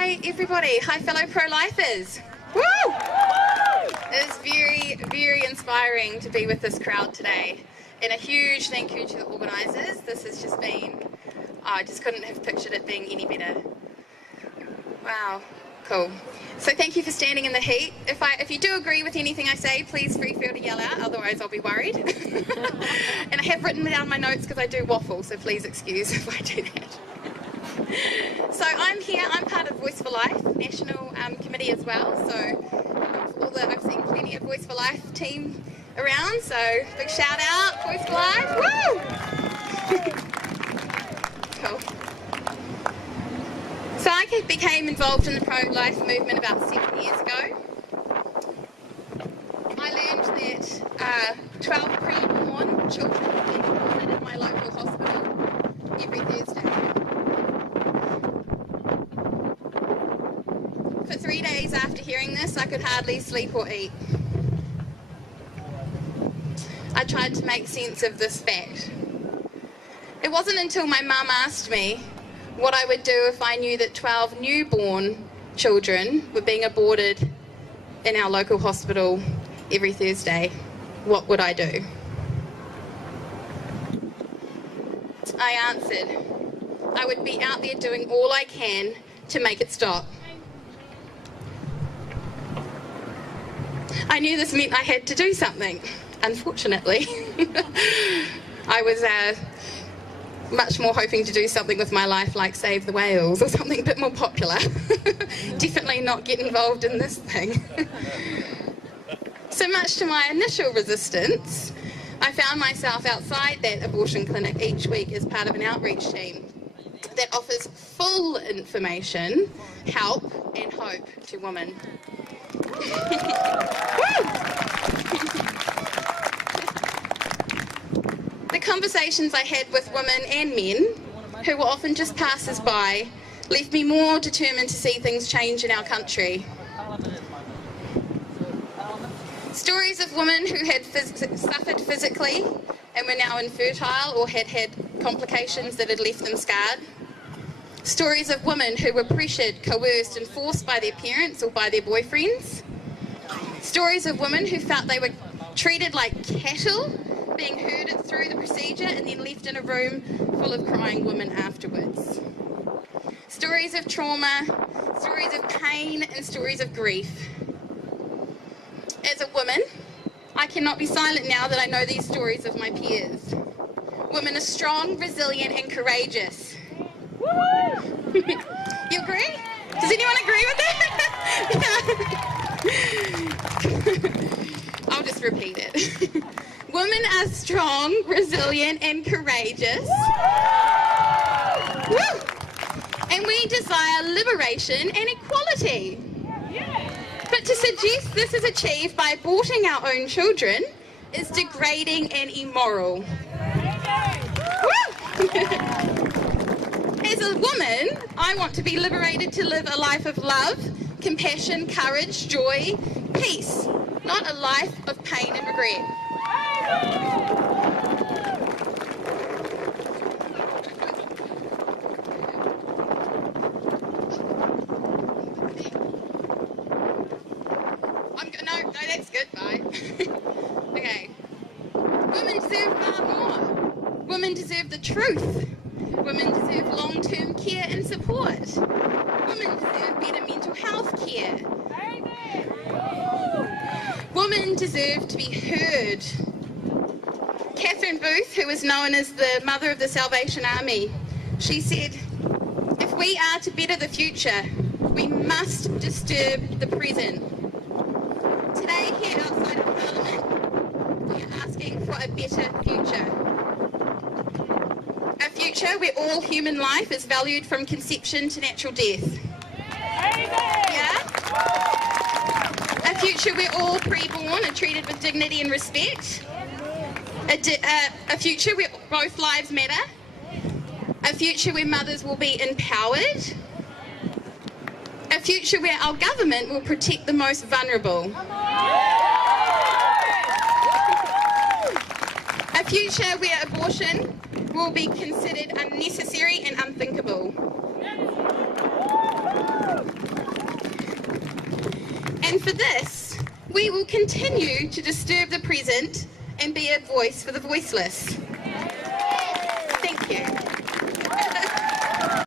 Hi everybody, hi fellow pro-lifers. Woo! It is very, very inspiring to be with this crowd today. And a huge thank you to the organisers. This has just been, I just couldn't have pictured it being any better. Wow, cool. So thank you for standing in the heat. If you do agree with anything I say, please feel to yell out, otherwise I'll be worried. And I have written down my notes because I do waffle, so please excuse if I do that. So I'm here, I'm part of Voice for Life, National Committee as well, so I've seen plenty of Voice for Life team around, so big shout out, Voice for Life, woo! Cool. So I became involved in the pro-life movement about 7 years ago. I learned that 12 pre-born children were being aborted in my local hospital every Thursday. For 3 days after hearing this, I could hardly sleep or eat. I tried to make sense of this fact. It wasn't until my mum asked me what I would do if I knew that 12 newborn children were being aborted in our local hospital every Thursday. What would I do? I answered, I would be out there doing all I can to make it stop. I knew this meant I had to do something. Unfortunately, I was much more hoping to do something with my life like save the whales or something a bit more popular. Definitely not get involved in this thing. So much to my initial resistance, I found myself outside that abortion clinic each week as part of an outreach team that offers full information, help and hope to women. The conversations I had with women and men, who were often just passers-by, left me more determined to see things change in our country. Stories of women who had suffered physically and were now infertile or had had complications that had left them scarred. Stories of women who were pressured, coerced and forced by their parents or by their boyfriends. Stories of women who felt they were treated like cattle, being herded through the procedure and then left in a room full of crying women afterwards. Stories of trauma, stories of pain and stories of grief. As a woman, I cannot be silent now that I know these stories of my peers. Women are strong, resilient and courageous. You agree? Does anyone agree with that? I'll just repeat it. Women are strong, resilient and courageous. Woo! And we desire liberation and equality. But to suggest this is achieved by aborting our own children is degrading and immoral. As a woman, I want to be liberated to live a life of love, compassion, courage, joy, peace, not a life of pain and regret. No, that's good, bye. Okay. Women deserve far more. Women deserve the truth. Women deserve long-term care and support. Women deserve better mental health care. Women deserve to be heard. Catherine Booth, who is known as the mother of the Salvation Army, she said, if we are to better the future, we must disturb the present. Today, here outside of Parliament, we are asking for a better future. A future where all human life is valued from conception to natural death. Yeah? A future where all pre-born are treated with dignity and respect. A future where both lives matter. A future where mothers will be empowered. A future where our government will protect the most vulnerable. A future where abortion will be considered unnecessary and unthinkable. And for this, we will continue to disturb the present and be a voice for the voiceless. Thank you.